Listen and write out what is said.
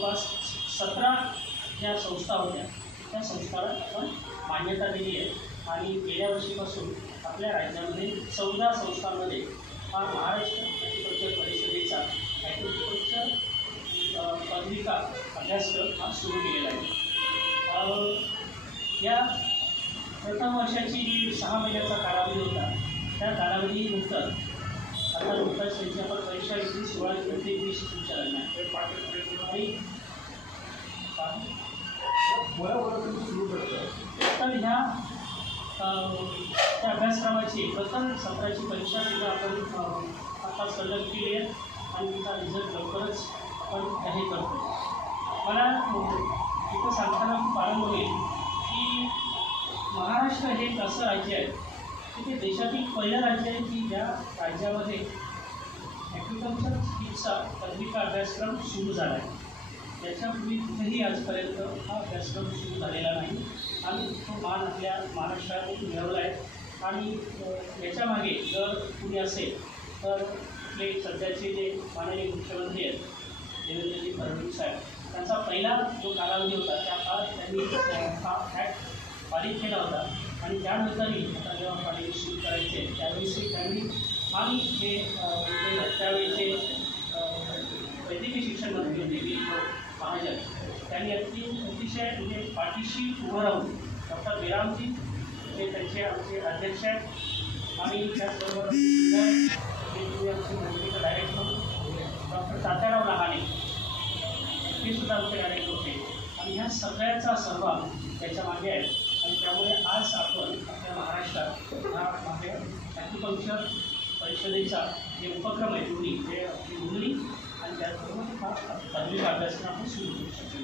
जवळपास 17 ज्या संस्था होत्या त्या संस्थांना आपण मान्यता दिली आहे आणि गेल्या वर्षीपासून आपल्या राज्यामध्ये 14 संस्थांमध्ये हा महाराष्ट्र ॲग्रिकल्चर परिषदेचा ॲग्रिकल्चर पदविका अभ्यासक्रम हा सुरू केलेला आहे। या प्रथम वर्षाची जी 6 महिन्याचा कालावधी होता त्या कालावधीनंतर आता नुकताच त्यांची आपण परीक्षा घेतली 16 ते 20 तुमच्या दरम्यान आणि तर ह्या त्या अभ्यासक्रमाची प्रथम सत्राची परीक्षा सुद्धा आपण आता सलग केली आहे आणि तिचा रिझल्ट लवकरच आपण जाहीर करतो। मला इथं सांगताना खूप आनंद होईल की महाराष्ट्र हे एक असं राज्य आहे की ते देशातील पहिलं राज्य आहे की ज्या राज्यामध्ये ॲग्रिकल्चर स्किल्सचा पदविका अभ्यासक्रम सुरू झाला आहे। त्याच्यापूर्वी कुठेही आजपर्यंत हा अभ्यासक्रम सुरू झालेला नाही आणि तो मान आपल्या महाराष्ट्रात मिळवला आहे। आणि याच्यामागे जर कुणी असेल तर आपले सध्याचे जे माननीय मुख्यमंत्री आहेत देवेंद्रजी फडणवीस साहेब त्यांचा पहिला जो कालावधी होता त्या काळात त्यांनी हा ॲक्ट पारित केला होता आणि त्यानंतरही आता जेव्हा पारित सुरू करायचे त्यावेळी त्यांनी आणि हे त्यावेळीचे वैद्यकीय शिक्षण मंत्री होते महाजन त्यांनी अतिशय म्हणजे पाठीशी उभं राहून डॉक्टर बेरामजी हे त्यांचे आमचे अध्यक्ष आहेत आणि त्याचबरोबर आमचे मंत्रीचं डायरेक्टर डॉक्टर तात्याराव लहाने हे सुद्धा आमचे डायरेक्टर होते आणि ह्या सगळ्याचा सहभाग त्याच्यामागे आहे आणि त्यामुळे आज आपण आपल्या महाराष्ट्रात ह्या मागे ॲग्रिकल्चर परिषदेचा जे उपक्रम आहे दोन्ही ते आपली मुली आणि त्याचबरोबर हा पदवी अभ्यासक्रम आपण सुरू करू शकतो।